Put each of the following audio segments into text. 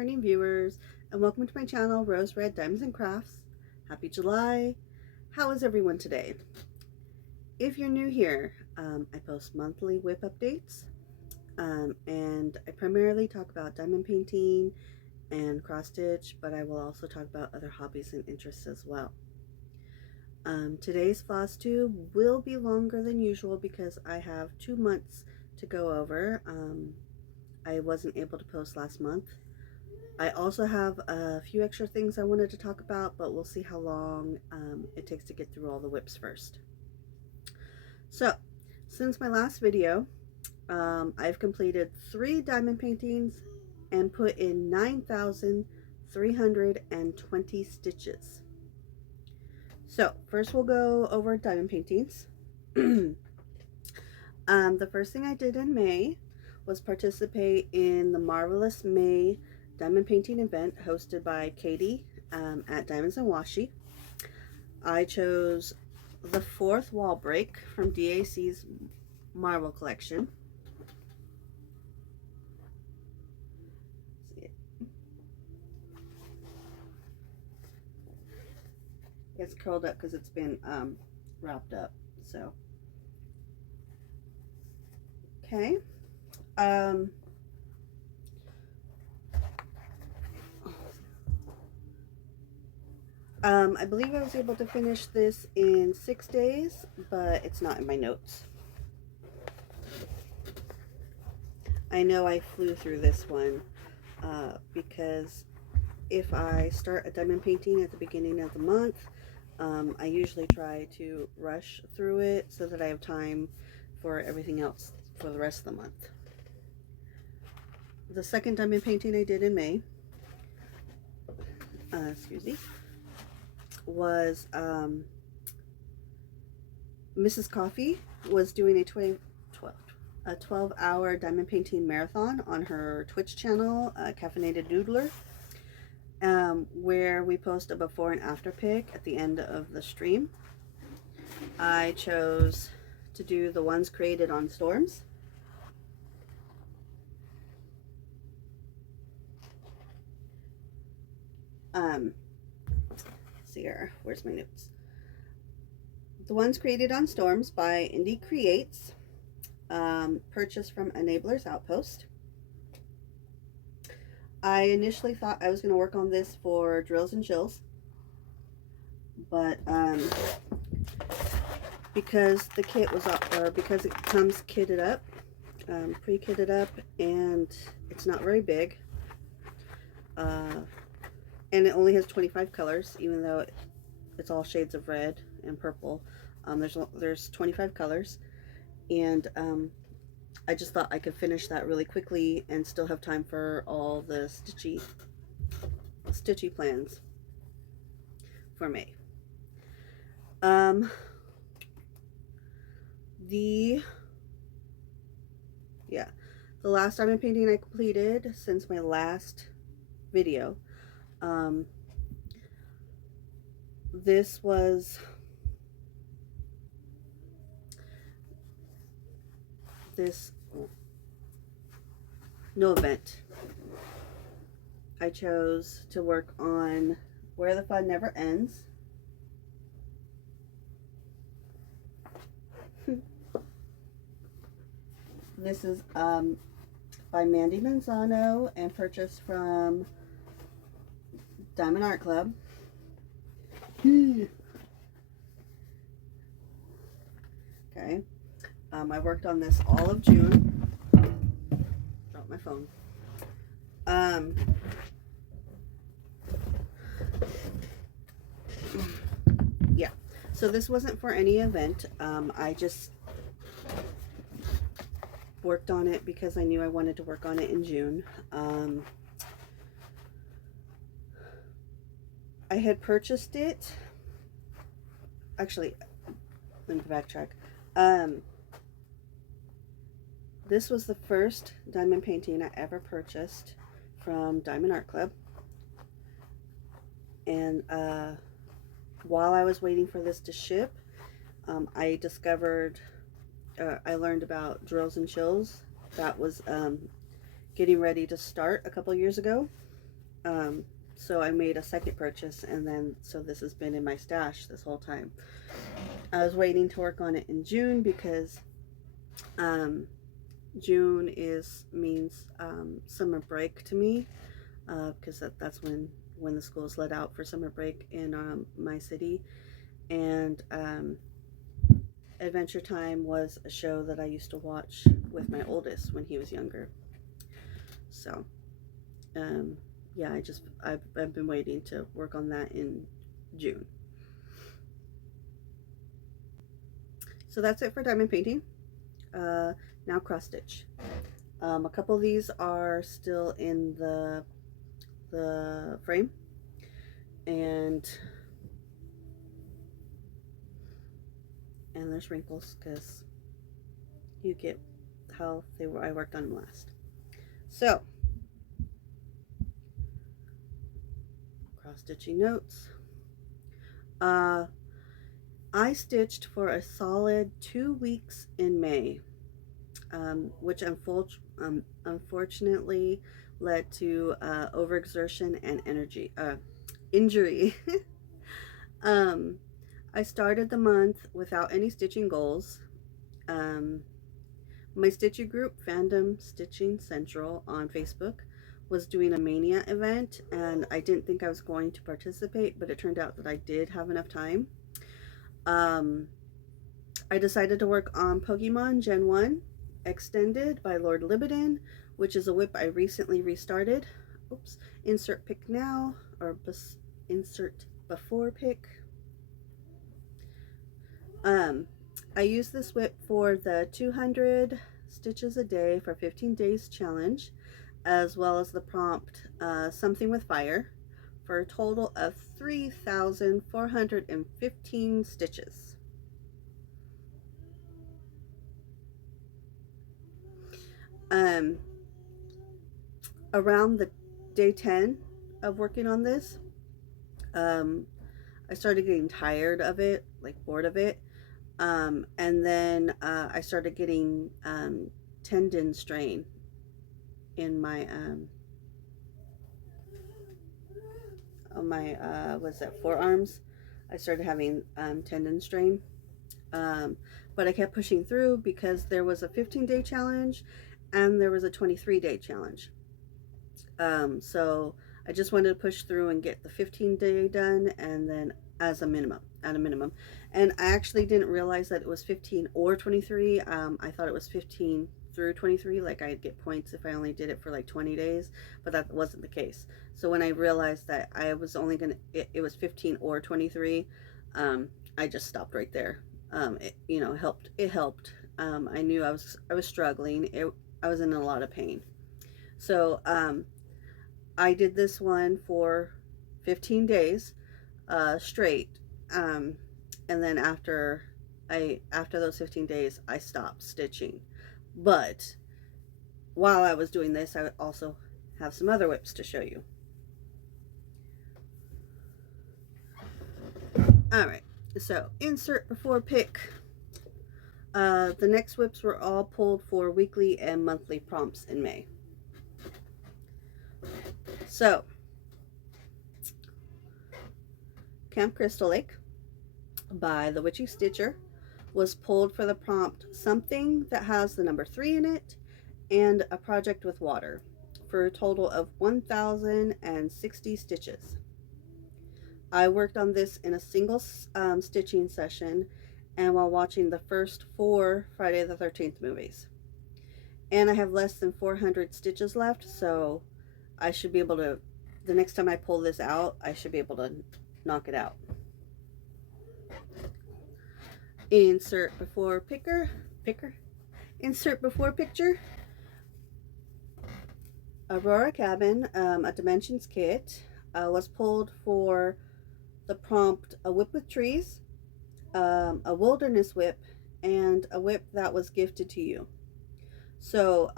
returning viewers, and welcome to my channel, Rose Red Diamonds and Crafts. Happy July! How is everyone today? If you're new here, I post monthly whip updates, and I primarily talk about diamond painting and cross stitch, but I will also talk about other hobbies and interests as well. Today's Flosstube will be longer than usual because I have 2 months to go over. I wasn't able to post last month. I also have a few extra things I wanted to talk about, but we'll see how long it takes to get through all the whips first. So, since my last video, I've completed 3 diamond paintings and put in 9,320 stitches. So, first we'll go over diamond paintings. The first thing I did in May was participate in the Marvelous May diamond painting event hosted by Katie at Diamonds and Washi. I chose the 4th wall break from DAC's Marvel collection. See it. It's curled up because it's been wrapped up. So, okay. I believe I was able to finish this in 6 days, but it's not in my notes. I know I flew through this one because if I start a diamond painting at the beginning of the month, I usually try to rush through it so that I have time for everything else for the rest of the month. The second diamond painting I did in May, excuse me, was Mrs. Coffee was doing a 12-hour diamond painting marathon on her Twitch channel, Caffeinated Doodler, where we post a before and after pic at the end of the stream. I chose to do the ones created on storms. See here, where's my notes? The ones created on storms by Indie Creates, purchased from Enabler's Outpost. I initially thought I was going to work on this for Drills and Chills, but because the kit was up, or because it comes kitted up, pre-kitted up, and it's not very big, and it only has 25 colors, even though it's all shades of red and purple. There's 25 colors, and I just thought I could finish that really quickly and still have time for all the stitchy plans for May. The last diamond painting I completed since my last video, this was no event. I chose to work on Where the Fun Never Ends. This is by Mandy Manzano and purchased from Diamond Art Club. Okay. I worked on this all of June. Dropped my phone. Yeah. So this wasn't for any event. I just worked on it because I knew I wanted to work on it in June. I had purchased it. Actually, let me backtrack. This was the first diamond painting I ever purchased from Diamond Art Club. And while I was waiting for this to ship, I discovered, I learned about Drills and Chills. That was getting ready to start a couple years ago. So I made a second purchase, and then so this has been in my stash this whole time. I was waiting to work on it in June because um, June means summer break to me, because that's when the schools let out for summer break in my city. And Adventure Time was a show that I used to watch with my oldest when he was younger. So um, yeah, I've been waiting to work on that in June. So that's it for diamond painting. Now cross stitch. A couple of these are still in the frame, and there's wrinkles because you get how they were. I worked on them last. So cross stitching notes. I stitched for a solid 2 weeks in May, which unfortunately led to overexertion and injury. um, I started the month without any stitching goals. My stitchy group, Fandom Stitching Central on Facebook, was doing a mania event, and I didn't think I was going to participate, but it turned out that I did have enough time. I decided to work on Pokemon Gen 1 Extended by Lord Libidin, which is a whip I recently restarted. Oops. Insert pick now, or insert before pick. I used this whip for the 200 stitches a day for 15 days challenge, as well as the prompt Something with Fire, for a total of 3,415 stitches. Around the day 10 of working on this, I started getting tired of it, like bored of it. And then I started getting tendon strain in my on my what's that, forearms. I started having tendon strain, but I kept pushing through because there was a 15-day challenge and there was a 23-day challenge. So I just wanted to push through and get the 15-day done, and then at a minimum. And I actually didn't realize that it was 15 or 23. I thought it was 15 through 23, like I'd get points if I only did it for like 20 days, but that wasn't the case. So when I realized that I was only gonna, it was 15 or 23, I just stopped right there. It helped. I knew I was struggling. I was in a lot of pain. So I did this one for 15 days straight, and then after those 15 days I stopped stitching. But while I was doing this, I would also have some other whips to show you. Alright, so insert before pick. The next whips were all pulled for weekly and monthly prompts in May. So Camp Crystal Lake by the Witchy Stitcher was pulled for the prompt Something that has the number 3 in it and a project with water, for a total of 1,060 stitches. I worked on this in a single stitching session and while watching the first 4 Friday the 13th movies. And I have less than 400 stitches left, so I should be able to, the next time I pull this out, I should be able to knock it out. Insert before picker. Insert before picture. Aurora Cabin, a Dimensions kit, was pulled for the prompt A Whip with Trees, a Wilderness Whip, and a whip that was gifted to you. So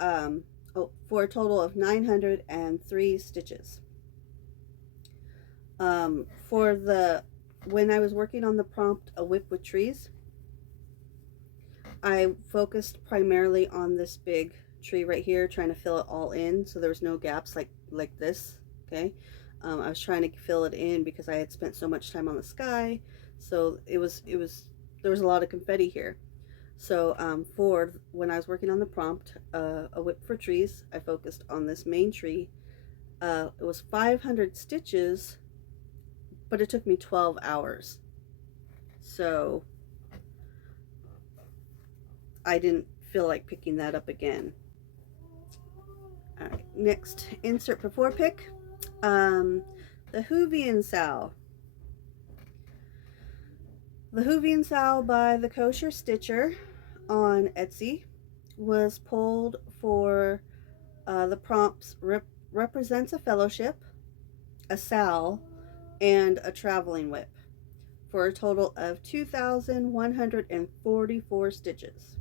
for a total of 903 stitches. When I was working on the prompt A Whip with Trees, I focused primarily on this big tree right here, trying to fill it all in so there was no gaps like this. Okay. I was trying to fill it in because I had spent so much time on the sky. So there was a lot of confetti here. So for when I was working on the prompt, a whip for trees, I focused on this main tree. It was 500 stitches, but it took me 12 hours. So I didn't feel like picking that up again. All right, next insert before pick. The Hoovian Sow. The Hoovian Sow by the Kosher Stitcher on Etsy was pulled for the prompts represents a fellowship, a sow, and a traveling whip for a total of 2,144 stitches.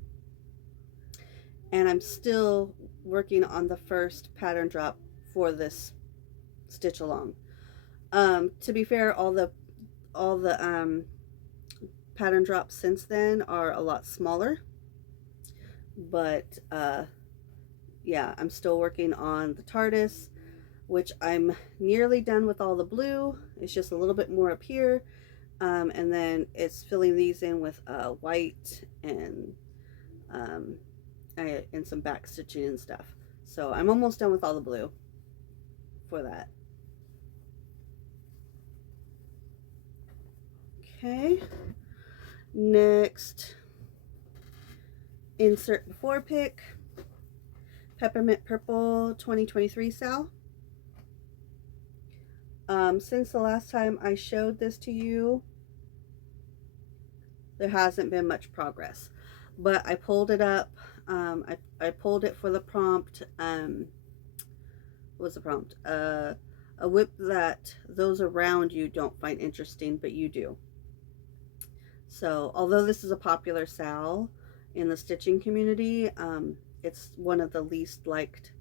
And I'm still working on the first pattern drop for this stitch along. To be fair, all the pattern drops since then are a lot smaller, but yeah, I'm still working on the TARDIS, which I'm nearly done with all the blue. It's just a little bit more up here, and then it's filling these in with white and some back stitching and stuff. So I'm almost done with all the blue for that. Okay, next insert before pick, Peppermint Purple 2023 Sal. Since the last time I showed this to you, there hasn't been much progress, but I pulled it up. I pulled it for the prompt. What was the prompt? A whip that those around you don't find interesting, but you do. So although this is a popular Sal in the stitching community, it's one of the least liked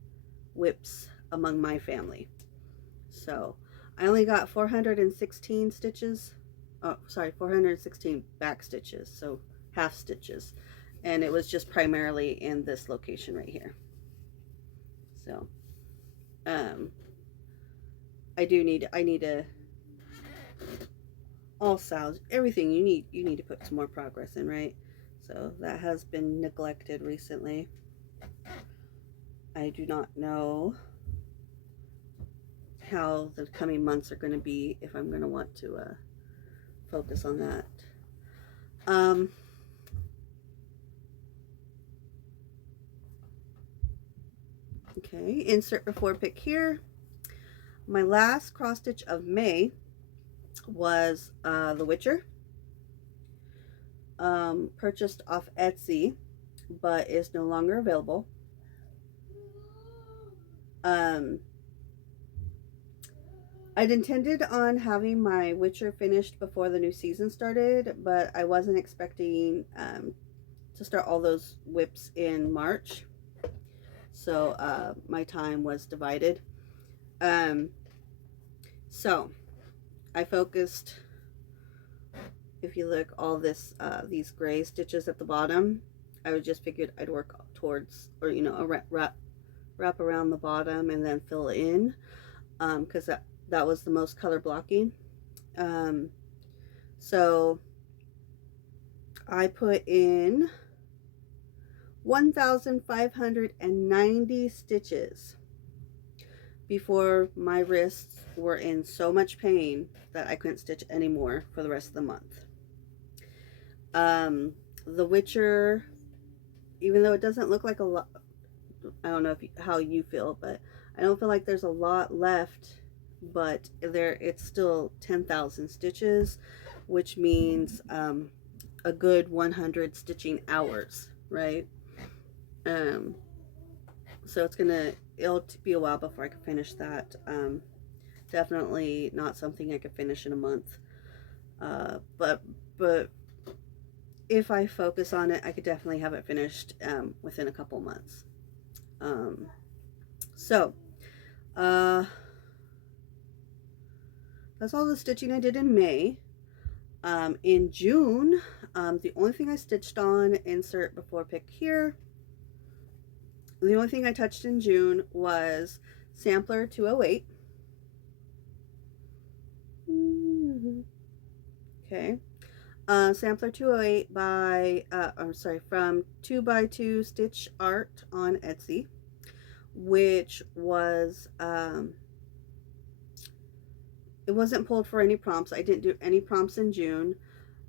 whips among my family. So I only got 416 stitches. Oh, sorry, 416 back stitches, so half stitches, and it was just primarily in this location right here. So I need to all Sals, everything you need to put some more progress in, right? So that has been neglected recently. I do not know how the coming months are going to be, if I'm going to want to focus on that. Okay, insert before pick here. My last cross stitch of May was the Witcher, purchased off Etsy, but is no longer available. I'd intended on having my Witcher finished before the new season started, but I wasn't expecting to start all those whips in March, so my time was divided. So I focused, if you look, all this these gray stitches at the bottom, I would just figured I'd work towards, or wrap around the bottom and then fill in, because that was the most color blocking. So I put in 1,590 stitches before my wrists were in so much pain that I couldn't stitch anymore for the rest of the month. The Witcher, even though it doesn't look like a lot, I don't know how you feel, but I don't feel like there's a lot left, but it's still 10,000 stitches, which means a good 100 stitching hours, right? So it'll be a while before I can finish that. Definitely not something I could finish in a month, but if I focus on it, I could definitely have it finished within a couple months. So that's all the stitching I did in May. In June, the only thing I stitched on, insert before pick here, the only thing I touched in June was Sampler 208. Okay. Sampler 208 by, I'm sorry, from 2x2 Stitch Art on Etsy, which was, it wasn't pulled for any prompts. I didn't do any prompts in June.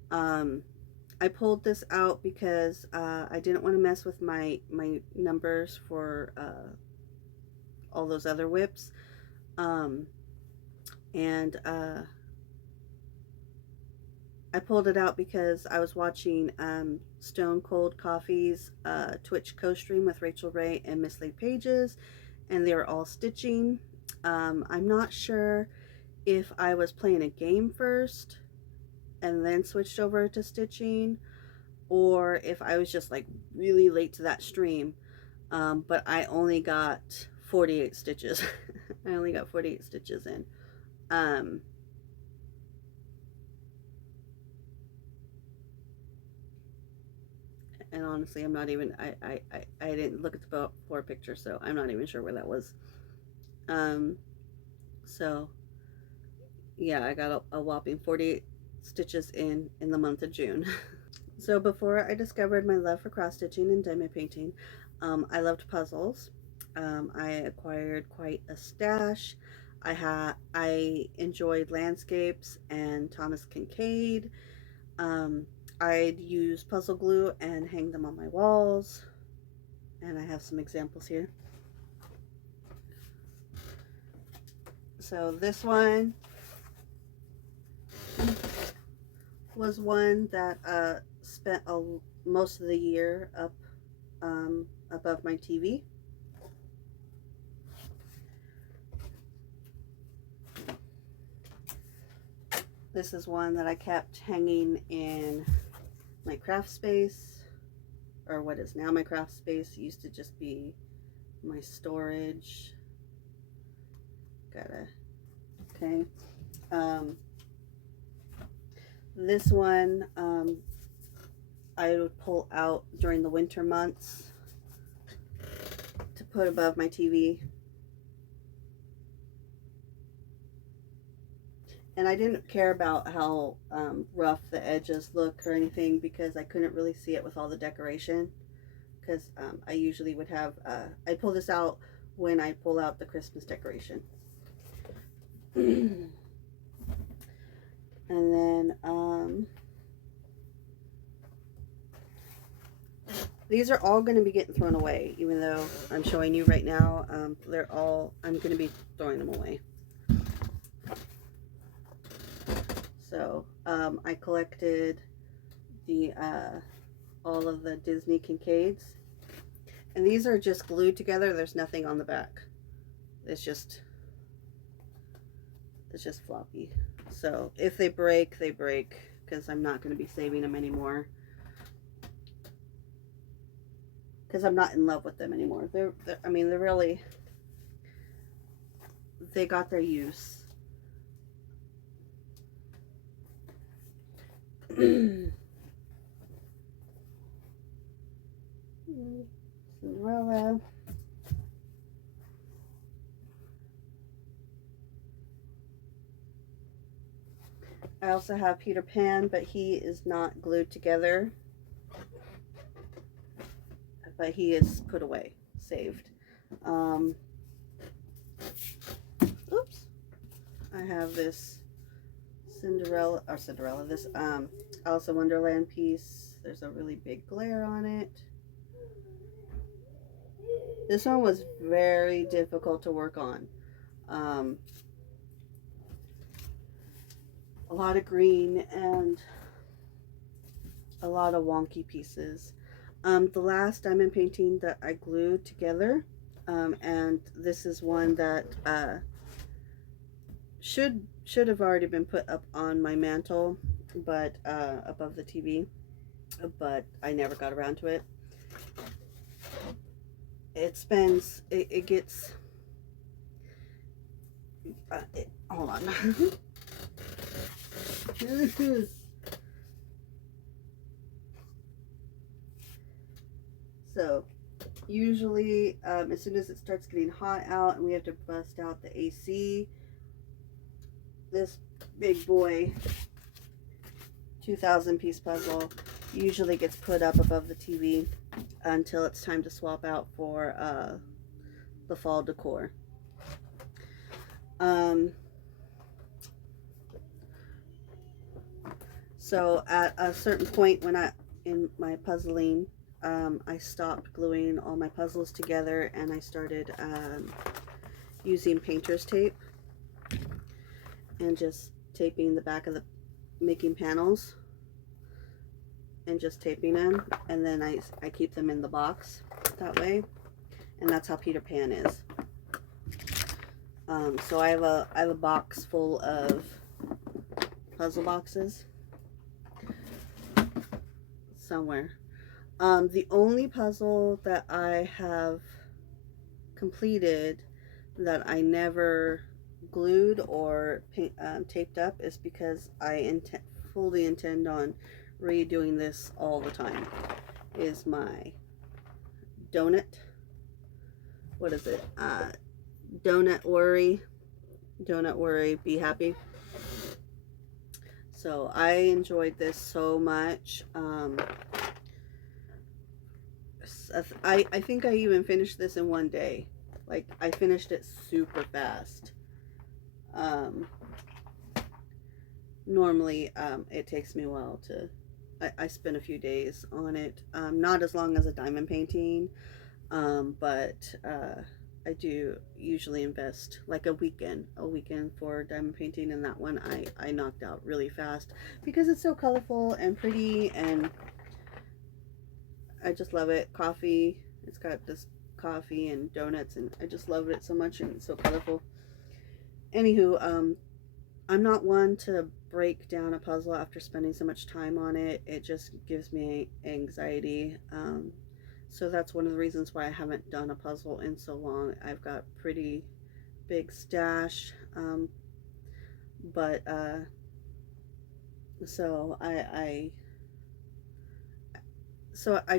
Um, I pulled this out because I didn't want to mess with my numbers for all those other whips. Um, and I pulled it out because I was watching Stone Cold Coffee's Twitch co-stream with Rachel Ray and Miss Lee Pages, and they were all stitching. I'm not sure if I was playing a game first and then switched over to stitching, or if I was just like really late to that stream. But I only got 48 stitches. I only got 48 stitches in. And honestly, I'm not even, I didn't look at the before picture, so I'm not even sure where that was. So yeah, I got a whopping 48 stitches in the month of June. So before I discovered my love for cross stitching and diamond painting, I loved puzzles. I acquired quite a stash. I enjoyed landscapes and Thomas Kincaid. I'd use puzzle glue and hang them on my walls. And I have some examples here. So this one was one that spent most of the year up above my TV. This is one that I kept hanging in my craft space, or what is now my craft space. It used to just be my storage. Okay. This one I would pull out during the winter months to put above my TV. And I didn't care about how rough the edges look or anything, because I couldn't really see it with all the decoration. Because I usually would have, I pull this out when I pull out the Christmas decoration. And then these are all going to be getting thrown away, even though I'm showing you right now. They're all, I'm going to be throwing them away. So I collected the all of the Disney Kincaids, and these are just glued together. There's nothing on the back. It's just floppy. So if they break, they break, because I'm not going to be saving them anymore, because I'm not in love with them anymore. I mean, they're really, they got their use. Cinderella. I also have Peter Pan, but he is not glued together. But he is put away, saved. Oops. I have this Cinderella, this Alice in Wonderland piece. There's a really big glare on it. This one was very difficult to work on. A lot of green and a lot of wonky pieces. The last diamond painting that I glued together, and this is one that should have already been put up on my mantle, but above the TV, but I never got around to it. It gets, hold on. So usually as soon as it starts getting hot out and we have to bust out the AC, this big boy 2,000 piece puzzle usually gets put up above the TV until it's time to swap out for the fall decor. So at a certain point in my puzzling, I stopped gluing all my puzzles together and I started using painter's tape and just taping the back of making panels and just taping them, and then I keep them in the box that way, and that's how Peter Pan is. So I have a box full of puzzle boxes somewhere. The only puzzle that I have completed that I never glued or taped up is because I fully intend on redoing this all the time. Is my donut, what is it, donut worry, be happy. So I enjoyed this so much. I think I even finished this in one day. Like, I finished it super fast. Normally it takes me a while to, I spend a few days on it, not as long as a diamond painting, but I do usually invest like a weekend for diamond painting, and that one I knocked out really fast because it's so colorful and pretty, and I just love it. Coffee, it's got this coffee and donuts, and I just love it so much, and it's so colorful. Anywho, I'm not one to break down a puzzle after spending so much time on it. It just gives me anxiety. So that's one of the reasons why I haven't done a puzzle in so long. I've got pretty big stash, but so I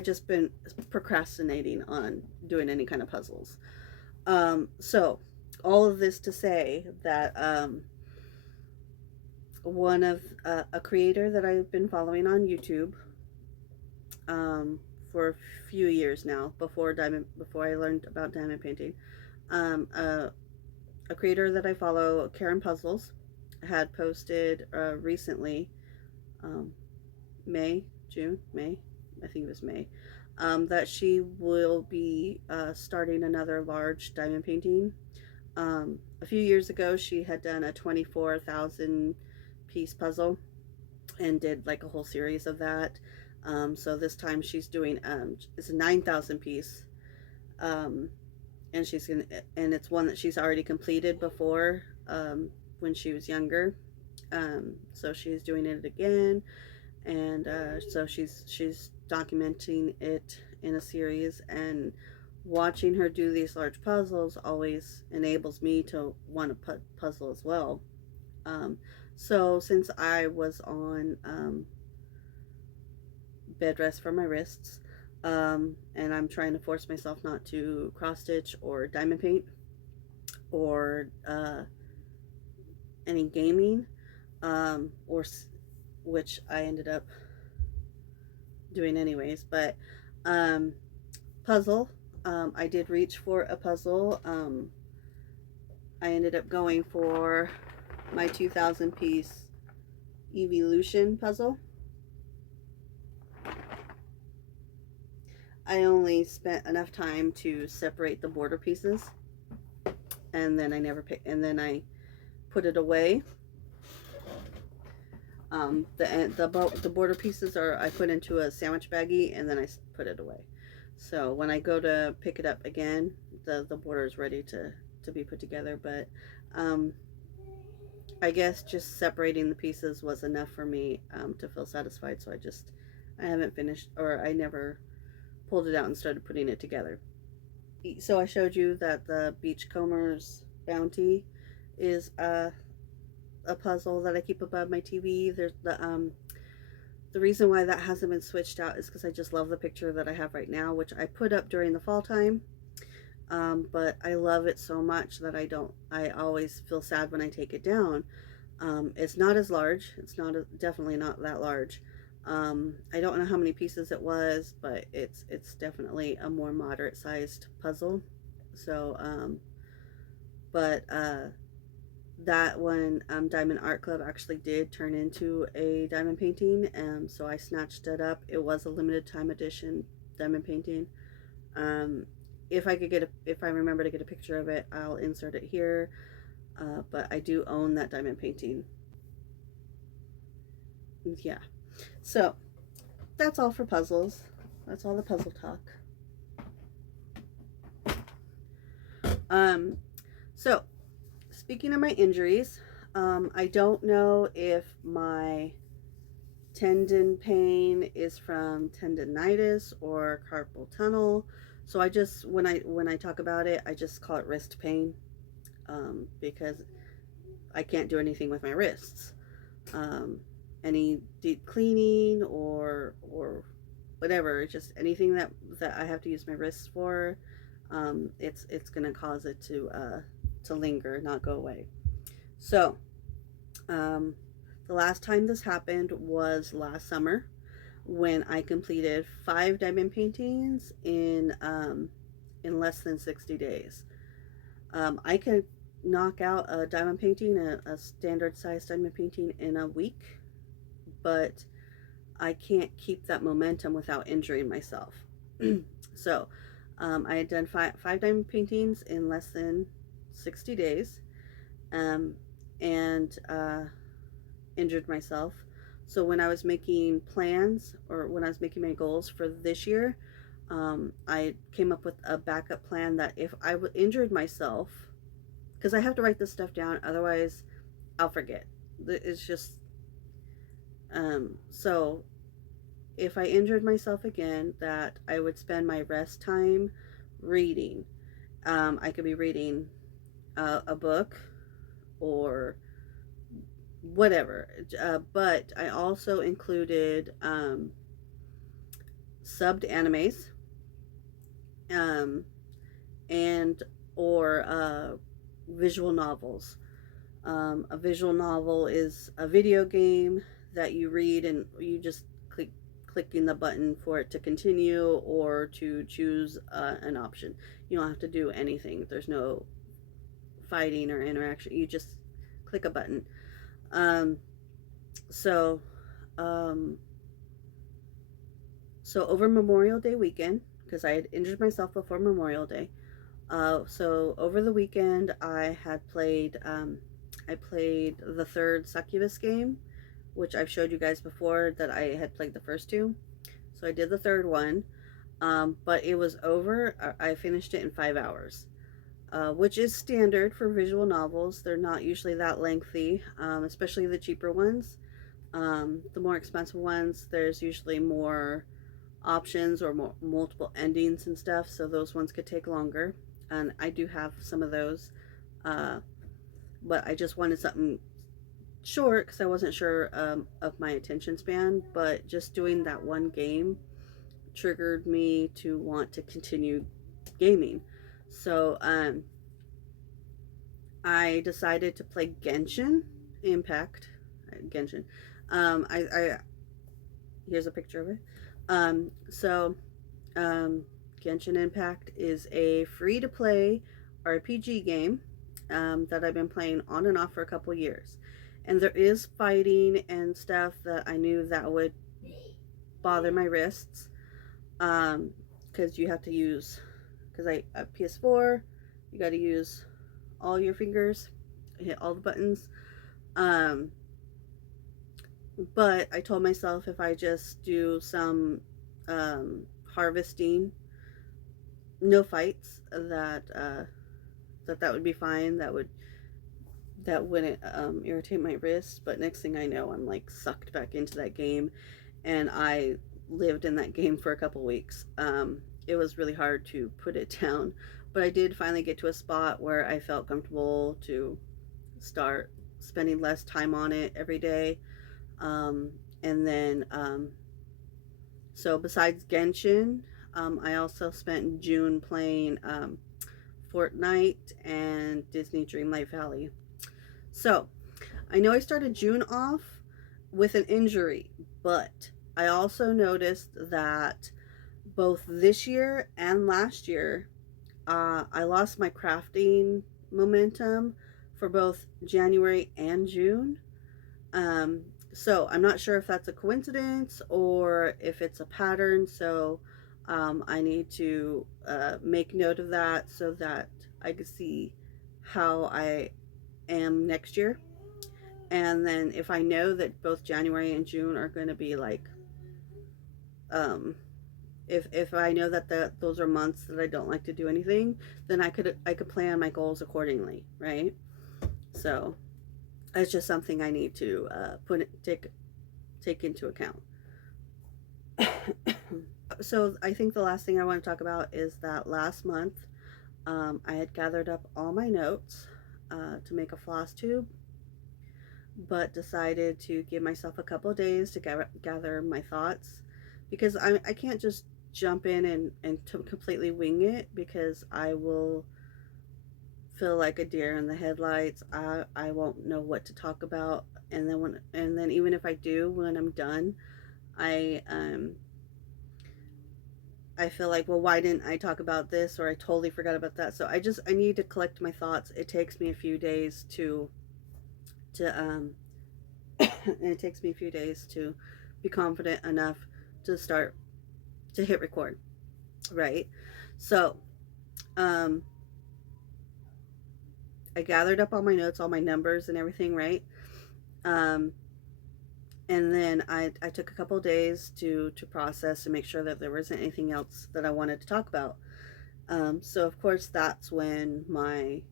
just been procrastinating on doing any kind of puzzles. So all of this to say that one of a creator that I've been following on YouTube for a few years now, before I learned about diamond painting, a creator that I follow, Karen Puzzles, had posted recently, May, I think it was May, that she will be starting another large diamond painting. A few years ago she had done a 24,000 piece puzzle and did like a whole series of that. So this time she's doing it's a 9,000 piece, and it's one that she's already completed before, when she was younger. So she's doing it again, and so she's documenting it in a series, and watching her do these large puzzles always enables me to want to puzzle as well. So since I was on bed rest for my wrists, and I'm trying to force myself not to cross stitch or diamond paint or any gaming, or which I ended up doing anyways, but puzzle, I did reach for a puzzle. I ended up going for my 2,000 piece evolution puzzle. I only spent enough time to separate the border pieces, and then I put it away. The border pieces I put into a sandwich baggie, and then I put it away. So when I go to pick it up again, the border is ready to be put together. But I guess just separating the pieces was enough for me to feel satisfied. So I haven't finished, or I never pulled it out and started putting it together. So I showed you that the Beachcomber's Bounty is a puzzle that I keep above my TV. There's the reason why that hasn't been switched out is because I just love the picture that I have right now, which I put up during the fall time. But I love it so much that I always feel sad when I take it down. It's not as large. It's not definitely not that large. I don't know how many pieces it was, but it's definitely a more moderate sized puzzle. So, but that one, Diamond Art Club actually did turn into a diamond painting. So I snatched it up. It was a limited time edition diamond painting. Um, if I could get if I remember to get a picture of it, I'll insert it here. But I do own that diamond painting. Yeah. So that's all for puzzles. That's all the puzzle talk. Um, so speaking of my injuries, I don't know if my tendon pain is from tendonitis or carpal tunnel. So I just when I talk about it, I just call it wrist pain, because I can't do anything with my wrists. Um, any deep cleaning or whatever, just anything that I have to use my wrists for, it's gonna cause it to linger, not go away. So, um, the last time this happened was last summer when I completed 5 diamond paintings in less than 60 days. I could knock out a diamond painting, a standard size diamond painting, in a week, but I can't keep that momentum without injuring myself. So I had done five diamond paintings in less than 60 days, um, and injured myself. So when I was making plans, or when I was making my goals for this year, I came up with a backup plan that if I injured myself, because I have to write this stuff down, otherwise I'll forget. It's just, so if I injured myself again, that I would spend my rest time reading. I could be reading a book or whatever. But I also included subbed animes, um, and or visual novels. A visual novel is a video game that you read and you just clicking the button for it to continue or to choose an option. You don't have to do anything. There's no fighting or interaction. You just click a button. Um, so, um, so over Memorial Day weekend, because I had injured myself before Memorial Day. So over the weekend, I played the third Succubus game, which I've showed you guys before that I had played the first two. So I did the third one, but it was over. I finished it in 5 hours, which is standard for visual novels. They're not usually that lengthy, especially the cheaper ones. The more expensive ones, there's usually more options or multiple endings and stuff, so those ones could take longer. And I do have some of those, uh, but I just wanted something short because I wasn't sure of my attention span. But just doing that one game triggered me to want to continue gaming. So I decided to play Genshin Impact. Genshin. I here's a picture of it. So Genshin Impact is a free-to-play RPG game that I've been playing on and off for a couple years. And there is fighting and stuff that I knew that would bother my wrists, because you have to use, because I have PS4, you got to use all your fingers, hit all the buttons. But I told myself if I just do some harvesting, no fights, that would be fine. That wouldn't irritate my wrist. But next thing I know, I'm like sucked back into that game, and I lived in that game for a couple weeks. It was really hard to put it down, but I did finally get to a spot where I felt comfortable to start spending less time on it every day. And then so besides Genshin, I also spent June playing Fortnite and Disney Dreamlight Valley. So I know I started June off with an injury, but I also noticed that both this year and last year, I lost my crafting momentum for both January and June. Um, so I'm not sure if that's a coincidence or if it's a pattern. So I need to make note of that so that I can see how I am next year. And then if I know that both January and June are going to be like, um, if I know that those are months that I don't like to do anything, then I could plan my goals accordingly, right? So it's just something I need to take into account. So I think the last thing I want to talk about is that last month I had gathered up all my notes to make a floss tube, but decided to give myself a couple of days to gather my thoughts because I can't just jump in and to completely wing it because I will feel like a deer in the headlights. I won't know what to talk about, and then even if I do, when I'm done, I I feel like, well, why didn't I talk about this, or I totally forgot about that. So I need to collect my thoughts. It takes me a few days to it takes me a few days to be confident enough to start to hit record, right? So um I gathered up all my notes, all my numbers and everything, right? Um and then I took a couple days to process to make sure that there wasn't anything else that I wanted to talk about. So of course that's when my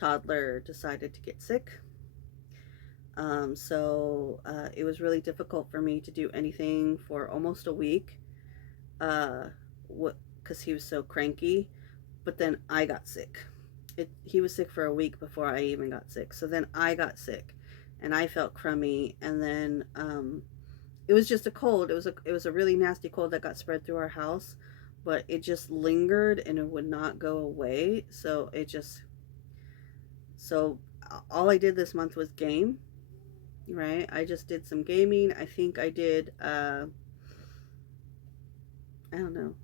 toddler decided to get sick. It was really difficult for me to do anything for almost a week. Uh, what because he was so cranky. But then I got sick. He was sick for a week before I even got sick. So then I got sick, and I felt crummy. And then it was just a cold. It was a really nasty cold that got spread through our house, but it just lingered and it would not go away. So all I did this month was game. Right, I just did some gaming. I think I did. I don't know.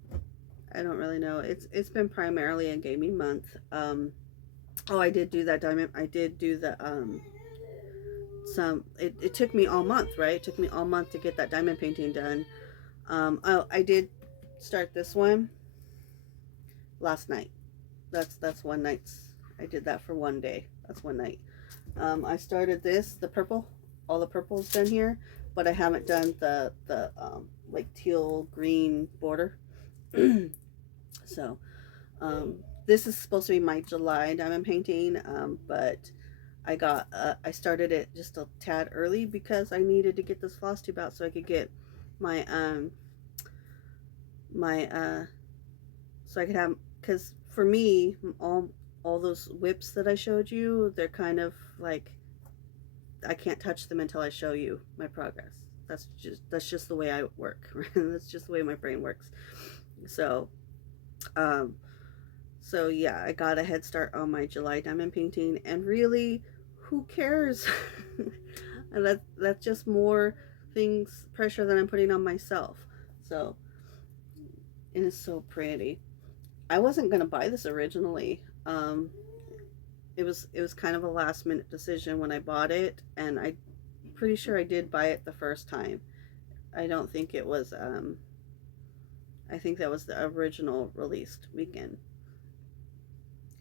I don't really know. It's been primarily a gaming month. Oh, I did do that diamond. I did do the some. It took me all month, right? It took me all month to get that diamond painting done. I did start this one last night. That's one night's. I did that for one day. That's one night. I started the purple. All the purple's done here, but I haven't done the like teal green border. So this is supposed to be my July diamond painting, but I started it just a tad early because I needed to get this floss tube out so I could get my my so I could have, because for me all those whips that I showed you, they're kind of like I can't touch them until I show you my progress. That's just the way I work. That's just the way my brain works. So um so yeah, I got a head start on my July diamond painting, and really, who cares? And that's just more pressure that I'm putting on myself. So, and it's so pretty. I wasn't gonna buy this originally. It was kind of a last minute decision when I bought it, and I'm pretty sure I did buy it the first time. I don't think it was. I think that was the original released weekend,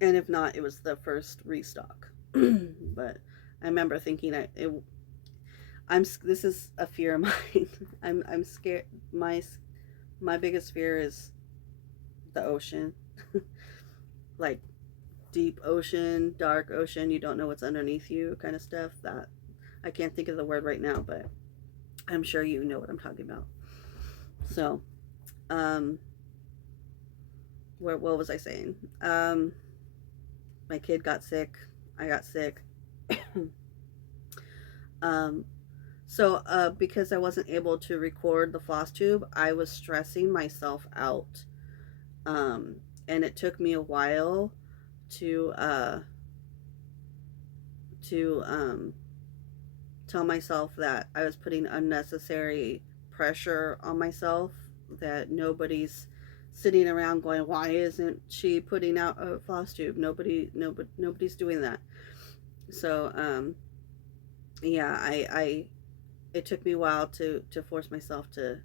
and if not, it was the first restock. But I remember thinking this is a fear of mine. I'm scared. My biggest fear is the ocean. Like deep ocean, dark ocean, you don't know what's underneath you kind of stuff. That I can't think of the word right now, but I'm sure you know what I'm talking about. So what was I saying? My kid got sick, I got sick. um because I wasn't able to record the floss tube, I was stressing myself out. And it took me a while to to tell myself that I was putting unnecessary pressure on myself, that nobody's sitting around going, why isn't she putting out a floss tube? Nobody's doing that. So yeah, I it took me a while to force myself to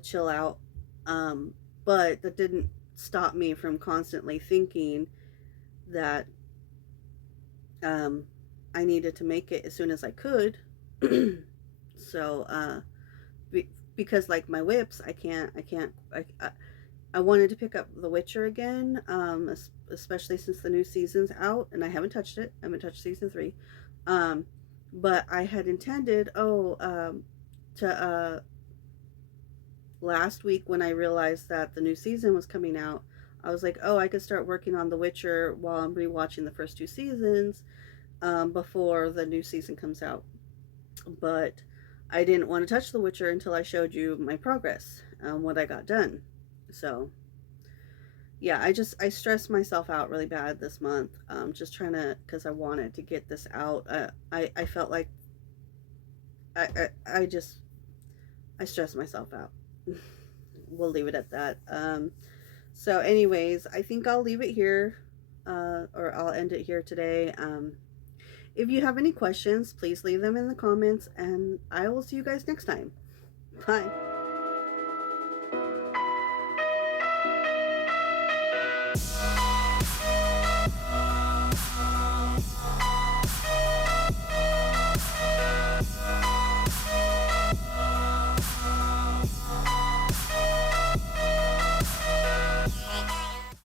chill out. But that didn't stop me from constantly thinking that um, I needed to make it as soon as I could. So, because like my whips, I wanted to pick up The Witcher again, especially since the new season's out, and I haven't touched it. I haven't touched season 3. Um, but I had intended, to last week when I realized that the new season was coming out, I was like, oh, I could start working on The Witcher while I'm rewatching the first 2 seasons, before the new season comes out. But I didn't want to touch The Witcher until I showed you my progress, what I got done. So yeah, I stressed myself out really bad this month, just trying to, because I wanted to get this out. I felt like I just I stressed myself out. We'll leave it at that. So anyways, I think I'll leave it here, or I'll end it here today. If you have any questions, please leave them in the comments, and I will see you guys next time. Bye.